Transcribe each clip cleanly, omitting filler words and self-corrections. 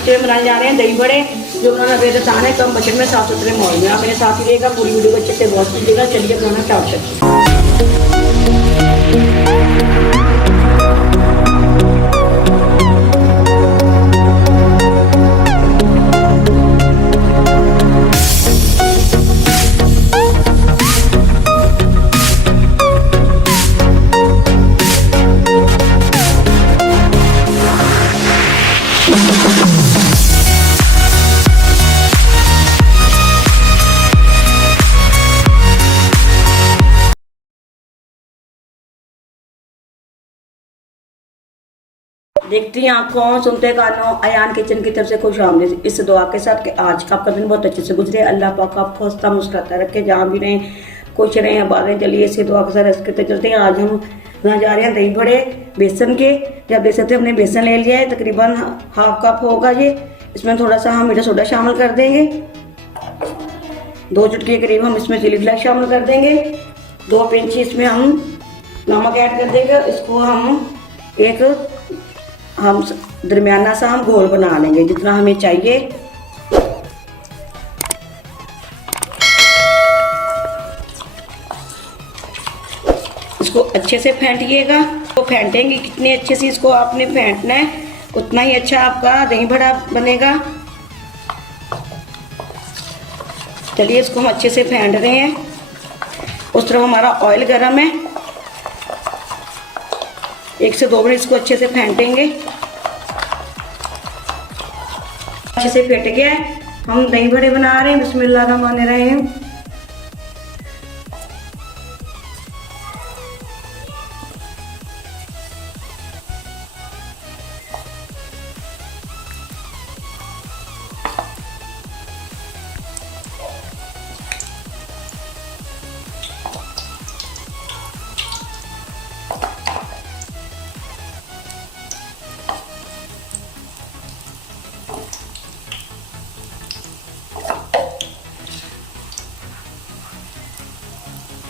बच्चे में बनाने जा रहे हैं दही बड़े, जो बनाना बेहद आसान है, कम बजट में, साफ सुथरे माहौल में। आप मेरे साथ ही रहेगा, पूरी वीडियो को अच्छे से वॉच कीजिएगा। चलिए बनाना स्टार्ट करते हैं। देखती हैं आँखों, सुनते कानों, अयान किचन की तरफ से खुश आमदीद इस दुआ के साथ कि आज का आपका दिन बहुत अच्छे से गुजरे। अल्लाह पाक आपको हंसता मुस्कुराता रखे, जहाँ भी रहें खुश रहें, आबाद रहें। चलिए इसी दुआ के साथ रखते चलते हैं। आज हम बनाने जा रहे हैं दही बड़े बेसन के। जब देख सकते हैं हमने बेसन ले लिया है, तकरीबन हाफ कप होगा ये। इसमें थोड़ा सा हम मीठा सोडा शामिल कर देंगे, 2 चुटकी के करीब हम इसमें चिली फ्लेक्स शामिल कर देंगे, 2 पिंच इसमें हम नमक ऐड कर देंगे। इसको हम दरमियाना सा हम घोल बना लेंगे जितना हमें चाहिए। इसको अच्छे से फेंटिएगा। तो फेंटेंगे कितने अच्छे से इसको आपने फेंटना है, उतना ही अच्छा आपका दही बड़ा बनेगा। चलिए इसको हम अच्छे से फेंट रहे हैं। उस तरफ हमारा ऑयल गरम है, 1 से 2 मिनट इसको अच्छे से फेंटेंगे। अच्छे से फेंट गया है, हम दही बड़े बना रहे हैं। बिस्मिल्लाहिर्रहमानिर्रहीम।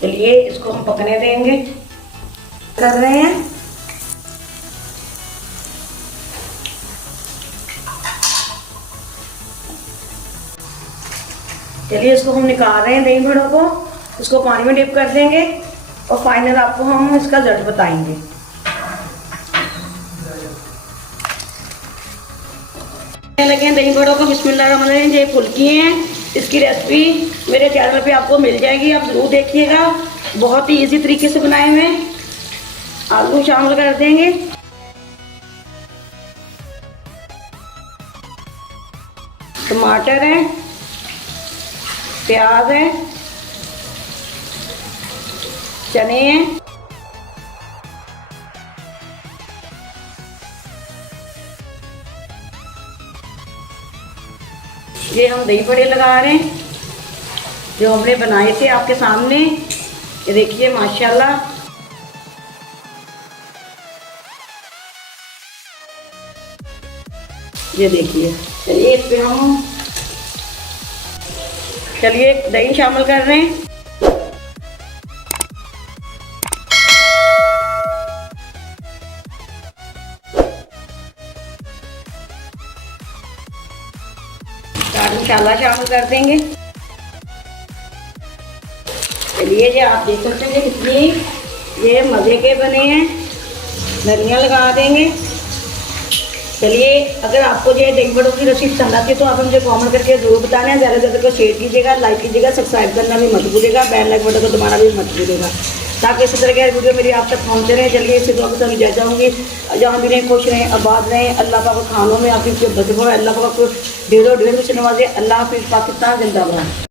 चलिए इसको हम पकने देंगे। कर रहे हैं चलिए इसको हम निकाल रहे हैं दही बड़ों को। इसको पानी में डिप कर देंगे और फाइनल आपको हम इसका रिजल्ट बताएंगे। लगे हैं दही बड़ों को। बिस्मिल्लाहिर्रहमानिर्रहीम। ये फुल्की हैं, इसकी रेसिपी मेरे चैनल पे आपको मिल जाएगी, आप ज़रूर देखिएगा। बहुत ही इजी तरीके से बनाए हुए हैं। आलू शामिल कर देंगे, टमाटर है, प्याज है, चने हैं, ये हम दही बड़े लगा रहे हैं जो हमने बनाए थे आपके सामने। ये देखिए माशाल्लाह। ये देखिए। चलिए इस पे हम दही शामिल कर रहे हैं। चाट मसाला शामिल कर देंगे। चलिए ये आप देख सकते हैं कितनी ये मज़े के बने हैं। धनिया लगा देंगे। चलिए अगर आपको ये दही बड़ों की रेसिपी पसंद आती है तो आप मुझे कमेंट करके जरूर बताना। ज़्यादा से ज़्यादा को शेयर कीजिएगा, लाइक कीजिएगा, सब्सक्राइब करना भी मत भूलिएगा, बेल लाइक बटन को दबाना भी मत भूलिएगा, ताकि इसी तरह के वीडियो मेरी आप तक पहुँचते रहे। चलिए इसी दुआ के साथ इजाज़त चाहूँगी। जहाँ भी रहें खुश रहें, आबाद रहें। अल्लाह पाक खानों में आपकी बदबू है। अल्लाह पाक ढेरों ढेर से नवाजे। अल्लाह हाफिज़। पाकिस्तान जिंदाबाद।